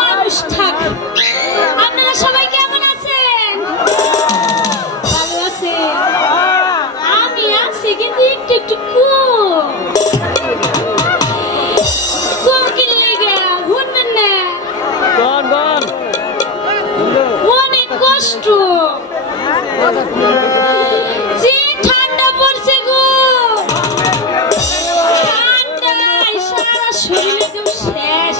মানুষ থাক। আপনারা সবাই কেমন আছেন? ভালো আছে? আমি আছি কিন্তু একটু একটু কম কিনলে শুনবেন না, অনেক কষ্ট। যে ঠান্ডা পড়ছে গো, ঠান্ডায় সারা শরীরে তো শেষ।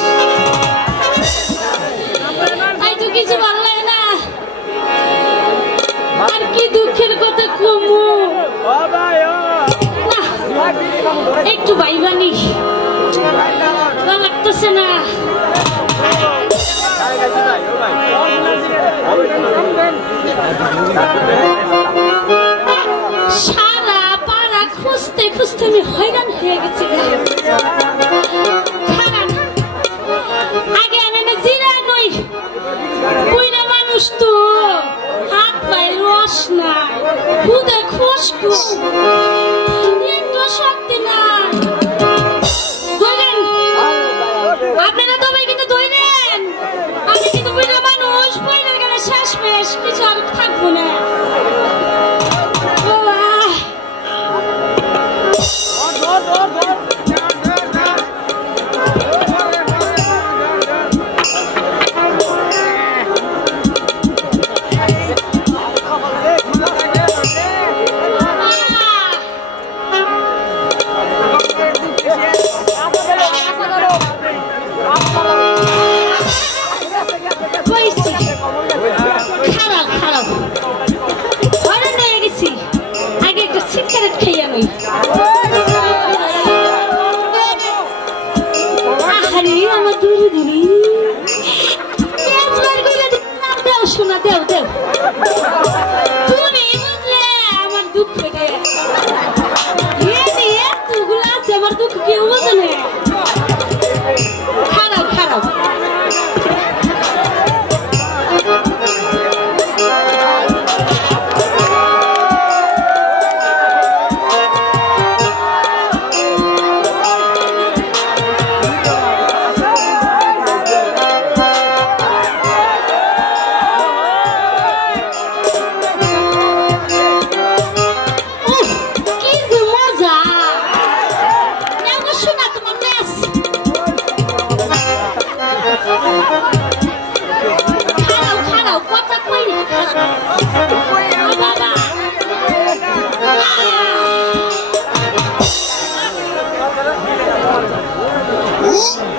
তাই তো কিছু ভালো লাগে না। আর কি দুঃখের কথা কমু না, একটু ভাইবানি ভালো লাগতেছে না। সারা পাড়া খুঁজতে খুঁজতে আমি হয়রান হয়ে গেছি। আগে আমি না জিরা নই, বুইড়া মানুষ তো হাত পায়ের রস না, খুদে খুশকু একটু শক্তি না। ধরেন আপনারা তবে কিন্তু ধরেন, আমি কিন্তু বুইড়া মানুষ, বইনের গেলে শেষ বেশ কিছু আর থাকবো না। শোনা দেও দেও, তুমি বুঝলে আমার দুঃখ এতগুলো আছে, আমার দুঃখ কেউ বোঝে না। খারাপ খারাপ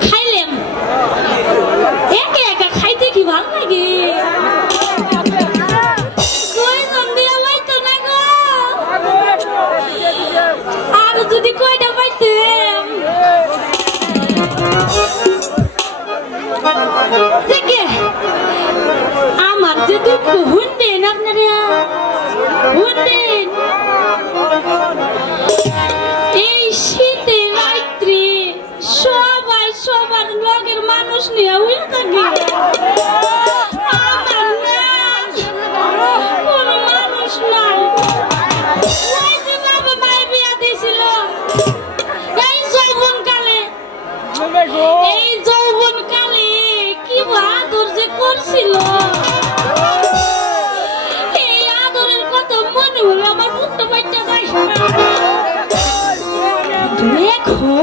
খাইলাম একা একা খাইতে কি ভালো লাগে। আর যদি কয়টা পাইতাম আমার যে দুঃখ শুনবেন আপনারা, শুনবেন এই শীতের রাত্রে সবাই সবার লগের মানুষ নিয়ে উইল থাকে। আমার না কোন মানুষ নাই। বাবা মায়ের বিয়া দিয়েছিল এই যৌবন কালে, এই যৌবন কালে কি আদর যে করছিল, এই আদরের কথা মনে হলে আমার বুকটা বাচ্চা যায়। দেখো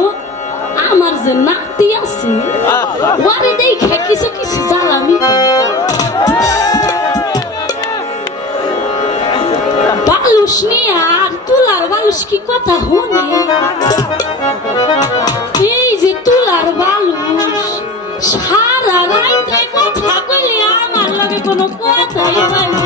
আমার যে নাতি আছে, ওরে দেখে কিছু কিছু জ্বালামি বালুস নিয়ে আর তুলার বালুস কি কথা শুনে। এই যে তুলার বালুস সারা রাত্রে কথা কইলে আমার লগে কোনো কথাই হয় না।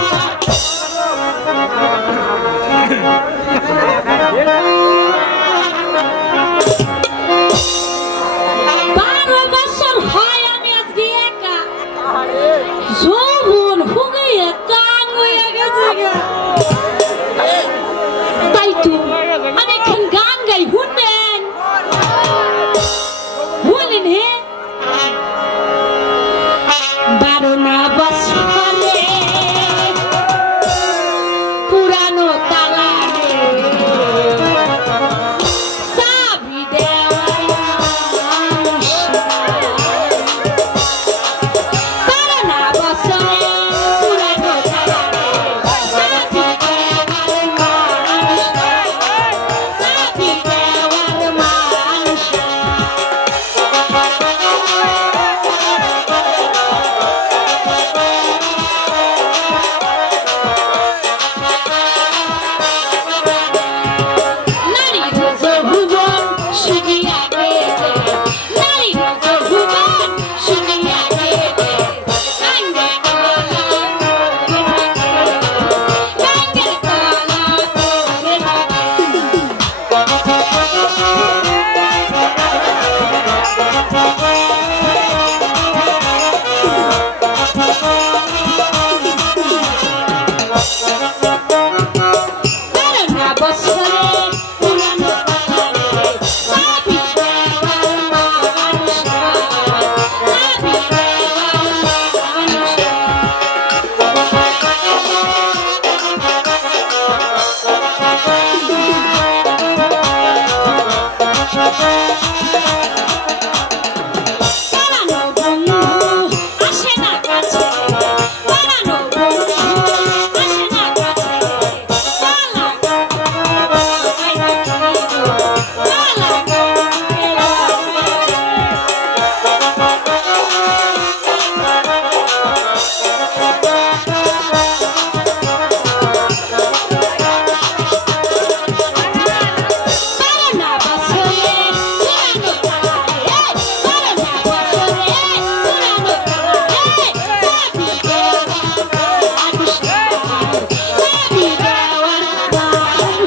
12 বছর হয় আমি আজকে একা, যৌবন হুগাইয়া টান হইয়া গেছে। তাই তো আমি এখন গান গাই, শুনবেন? শুনলেন? হে 12 বছরে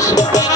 আসো